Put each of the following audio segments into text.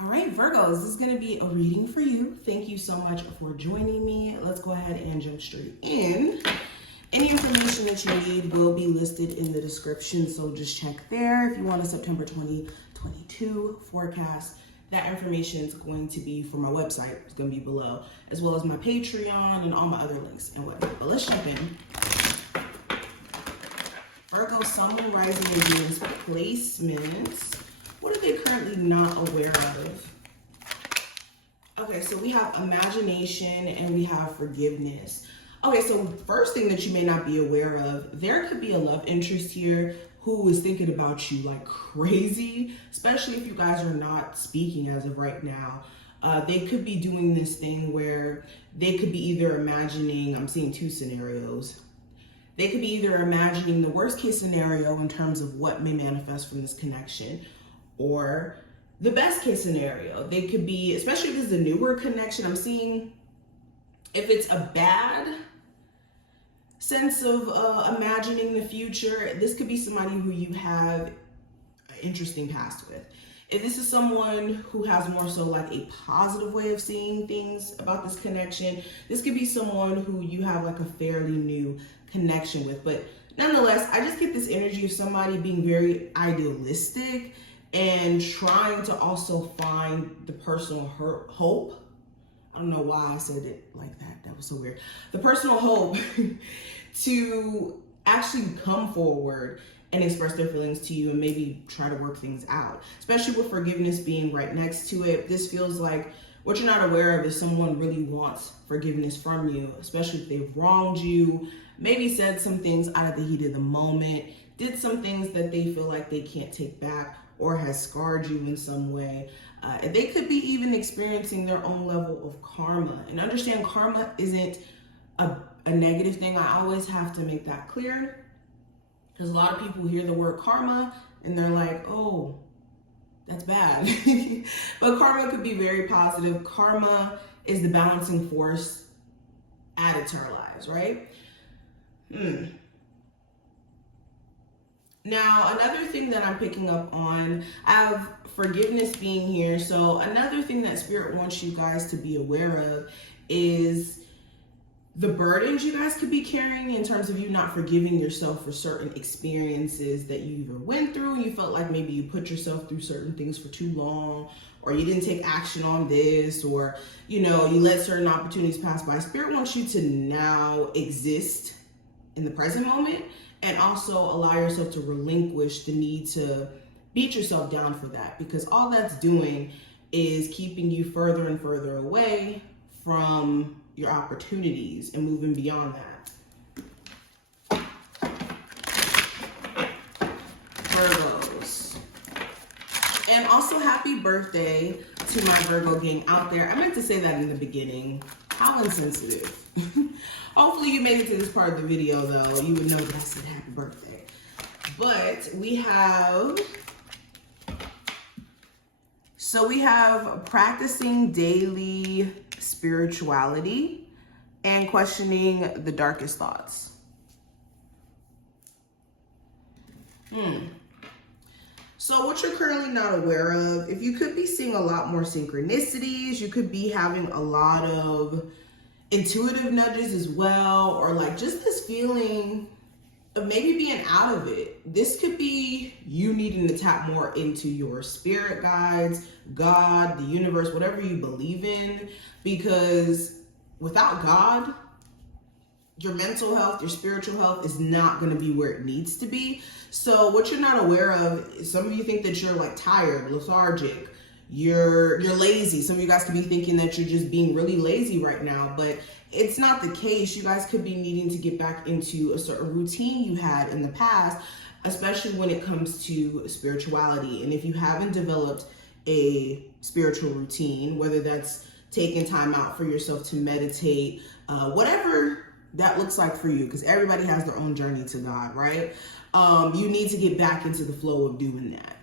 All right, Virgos, this is going to be a reading for you. Thank you so much for joining me. Let's go ahead and jump straight in. Any information that you need will be listed in the description, so just check there. If you want a September 2022 forecast, that information is going to be for my website. It's going to be below, as well as my Patreon and all my other links and whatnot. But let's jump in. Virgo, Sun, Moon, Rising, and Venus placements. What are they currently not aware of? Okay, so we have imagination and we have forgiveness. Okay, so first thing that you may not be aware of, there could be a love interest here who is thinking about you like crazy, especially if you guys are not speaking as of right now. They could be doing this thing where they could be either imagining, I'm seeing two scenarios. They could be either imagining the worst case scenario in terms of what may manifest from this connection, or the best case scenario. They could be, especially if it's a newer connection, I'm seeing if it's a bad sense of imagining the future, this could be somebody who you have an interesting past with. If this is someone who has more so like a positive way of seeing things about this connection, this could be someone who you have like a fairly new connection with. But nonetheless, I just get this energy of somebody being very idealistic and trying to also find the personal hope. I don't know why I said it like that. That was so weird. The personal hope to actually come forward and express their feelings to you and maybe try to work things out. Especially with forgiveness being right next to it. This feels like what you're not aware of is someone really wants forgiveness from you, especially if they've wronged you, maybe said some things out of the heat of the moment, did some things that they feel like they can't take back, or has scarred you in some way. They could be even experiencing their own level of karma. And understand, karma isn't a negative thing. I always have to make that clear, because a lot of people hear the word karma and they're like, oh, that's bad. But karma could be very positive. Karma is the balancing force added to our lives, right? Now, another thing that I'm picking up on, I have forgiveness being here. So another thing that Spirit wants you guys to be aware of is the burdens you guys could be carrying in terms of you not forgiving yourself for certain experiences that you either went through and you felt like maybe you put yourself through certain things for too long, or you didn't take action on this, or, you know, you let certain opportunities pass by. Spirit wants you to now exist in the present moment, and also allow yourself to relinquish the need to beat yourself down for that, because all that's doing is keeping you further and further away from your opportunities and moving beyond that. Virgos. And also happy birthday to my Virgo gang out there. I meant to say that in the beginning. How insensitive. Hopefully you made it to this part of the video though. You would know that I said happy birthday. But we have practicing daily spirituality and questioning the darkest thoughts. So what you're currently not aware of, if you could be seeing a lot more synchronicities, you could be having a lot of intuitive nudges as well, or like just this feeling of maybe being out of it. This could be you needing to tap more into your spirit guides, God, the universe, whatever you believe in, because without God, your mental health, your spiritual health is not going to be where it needs to be. So what you're not aware of, some of you think that you're like tired, lethargic, you're lazy. Some of you guys could be thinking that you're just being really lazy right now, but it's not the case. You guys could be needing to get back into a certain routine you had in the past, especially when it comes to spirituality. And if you haven't developed a spiritual routine, whether that's taking time out for yourself to meditate, whatever that looks like for you, because everybody has their own journey to God, right? You need to get back into the flow of doing that.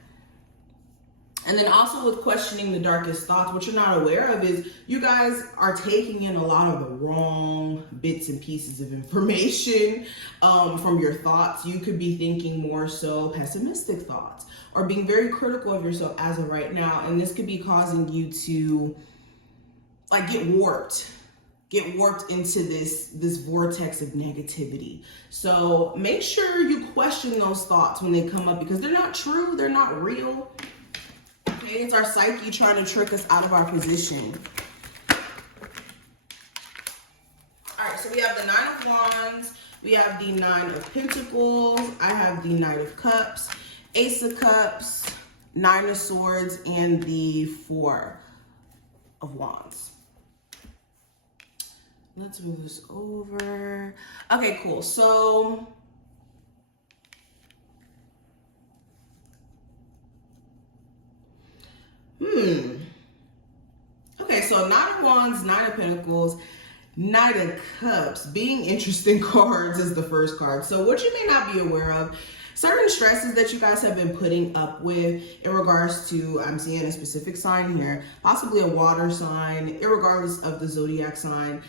And then also with questioning the darkest thoughts, what you're not aware of is you guys are taking in a lot of the wrong bits and pieces of information from your thoughts. You could be thinking more so pessimistic thoughts or being very critical of yourself as of right now. And this could be causing you to like get warped into this vortex of negativity. So make sure you question those thoughts when they come up, because they're not true, they're not real. Okay, it's our psyche trying to trick us out of our position. All right, so we have the Nine of Wands, we have the Nine of Pentacles, I have the Knight of Cups, Ace of Cups, Nine of Swords, and the Four of Wands. Let's move this over. Okay, cool. So okay, so Nine of Wands, Nine of Pentacles, Knight of Cups. Being interesting cards is the first card. So what you may not be aware of, certain stresses that you guys have been putting up with in regards to, I'm seeing a specific sign here, possibly a water sign, irregardless of the zodiac sign,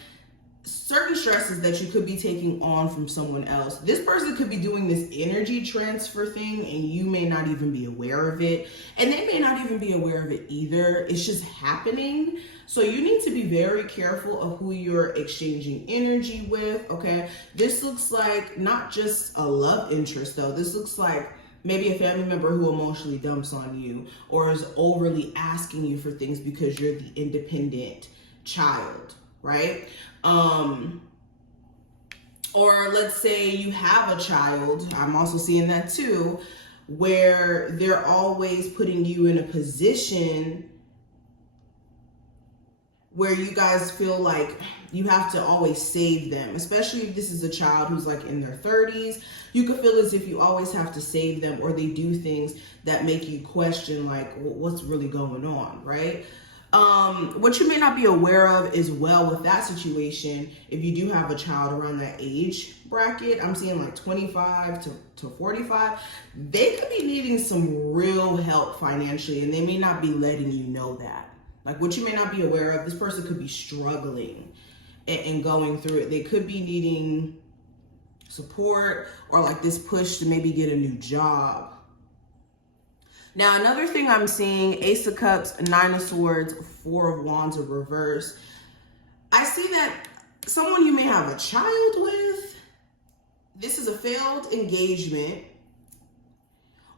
certain stresses that you could be taking on from someone else. This person could be doing this energy transfer thing and you may not even be aware of it. And they may not even be aware of it either. It's just happening. So you need to be very careful of who you're exchanging energy with, okay? This looks like not just a love interest though. This looks like maybe a family member who emotionally dumps on you or is overly asking you for things because you're the independent child, right? Or let's say you have a child, I'm also seeing that too, where they're always putting you in a position where you guys feel like you have to always save them, especially if this is a child who's like in their 30s. You could feel as if you always have to save them, or they do things that make you question like what's really going on, right? What you may not be aware of as well with that situation, if you do have a child around that age bracket, I'm seeing like 25 to 45, they could be needing some real help financially, and they may not be letting you know that. Like what you may not be aware of, this person could be struggling and going through it. They could be needing support or like this push to maybe get a new job. Now, another thing I'm seeing, Ace of Cups, Nine of Swords, Four of Wands in reverse. I see that someone you may have a child with, this is a failed engagement,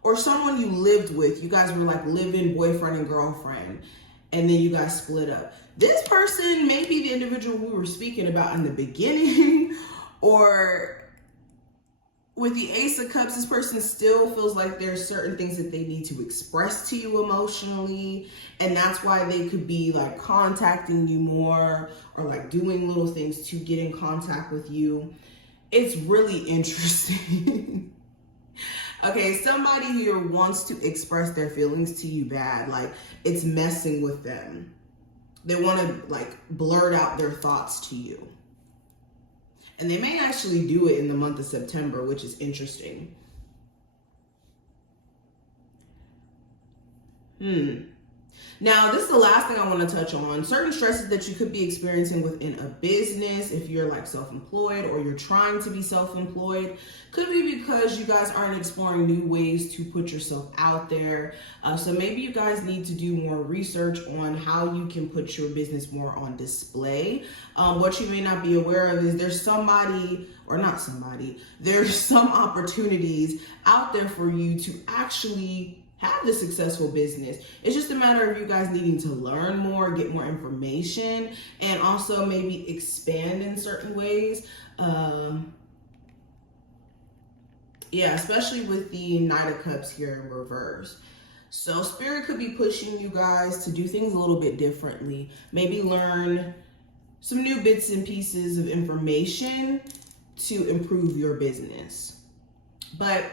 or someone you lived with. You guys were like living boyfriend and girlfriend, and then you guys split up. This person may be the individual we were speaking about in the beginning, or with the Ace of Cups, this person still feels like there's certain things that they need to express to you emotionally, and that's why they could be like contacting you more or like doing little things to get in contact with you. It's really interesting. Okay, somebody here wants to express their feelings to you bad, like it's messing with them. They want to like blurt out their thoughts to you. And they may actually do it in the month of September, which is interesting. Now, this is the last thing I want to touch on. Certain stresses that you could be experiencing within a business, if you're like self-employed or you're trying to be self-employed, could be because you guys aren't exploring new ways to put yourself out there. So maybe you guys need to do more research on how you can put your business more on display. What you may not be aware of is there's somebody, or not somebody, there's some opportunities out there for you to actually have the successful business. It's just a matter of you guys needing to learn more, get more information, and also maybe expand in certain ways. Yeah, especially with the Knight of Cups here in reverse. So Spirit could be pushing you guys to do things a little bit differently. Maybe learn some new bits and pieces of information to improve your business. But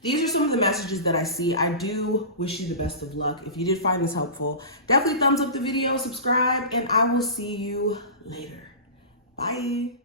these are some of the messages that I see. I do wish you the best of luck. If you did find this helpful, definitely thumbs up the video, subscribe, and I will see you later. Bye.